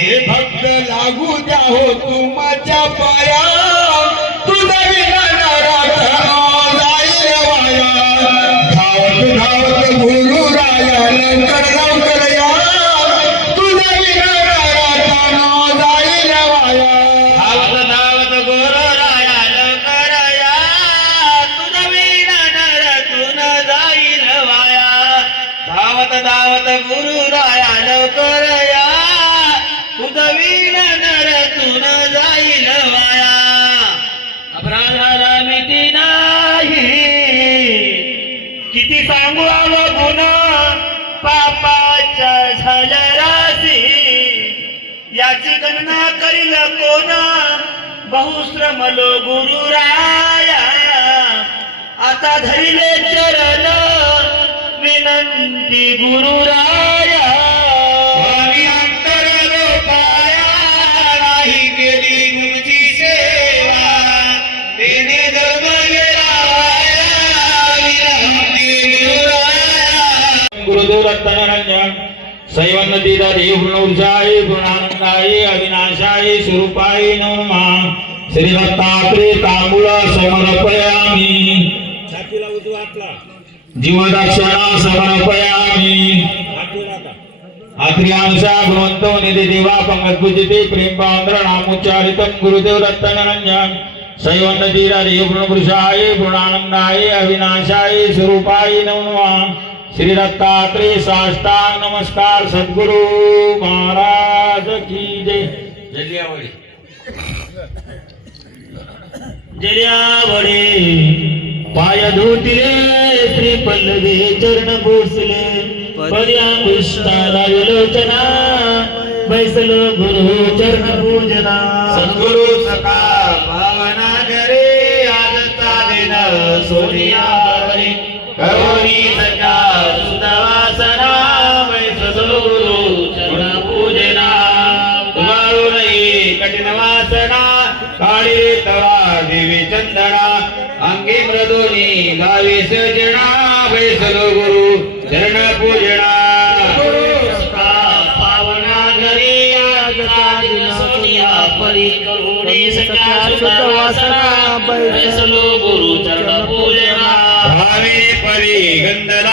हे भक्त लागू द्या हो तुमच्या पाया. तुझा जाईल वाया. धावत धावत गुरु राया नंतर लवकर या तुझा विना जाईल वाया. धावत धावत गुरु राया लवकर या तुझ वीणा नरतून जाईल वाया. धावत धावत गुरु राया लवकर या तुझ वीणा नरतून जाईल वाया अपराधाला मिती नाही किती सांगू गुण पापाच्या झाल्या राशी याची गणना करील कोण? बहुश्रमलो गुरुराया आता धरिले चरण विनंती गुरुराया. गुरुदेव दत्तानारायण सैवन नदीधारी पूर्णऊर्जाय पूर्णानंदाय अविनाशाय स्वरूपाय नमः। श्री दत्तात्रेय तांबूळ समर्पयामी। जीवदक्षिणा समर्पयामी। आत्रियांशा गुणवंतो निधी देवा पंगतपूजिते प्रेम गुरुदेव दत्तानंदन शैव नदीधारी पूर्णपुरुषाय पूर्णानंदाय अविनाशाय स्वरूपाय नमः। श्री दत्तात्रेय साष्टांग नमस्कार सद्गुरु महाराज की जय। जलियावळी जलियावळी पाय धुतले श्री पल्लवी चरण भोसले पर्यांगुष्टा लोचना बैसलो गुरु चरण पूजना। सद्गुरु सका भावना करे आदता दिन सोनियावरी वासना काळी तवा देवी चंदना अंगी मृदुनी गावी सजना बैसलो गुरु चरण पूजना पावना घरी सोनिया परी करुणी सख्या सुत वासना बैसलो गुरु चरण पूजना भावे परी गंधला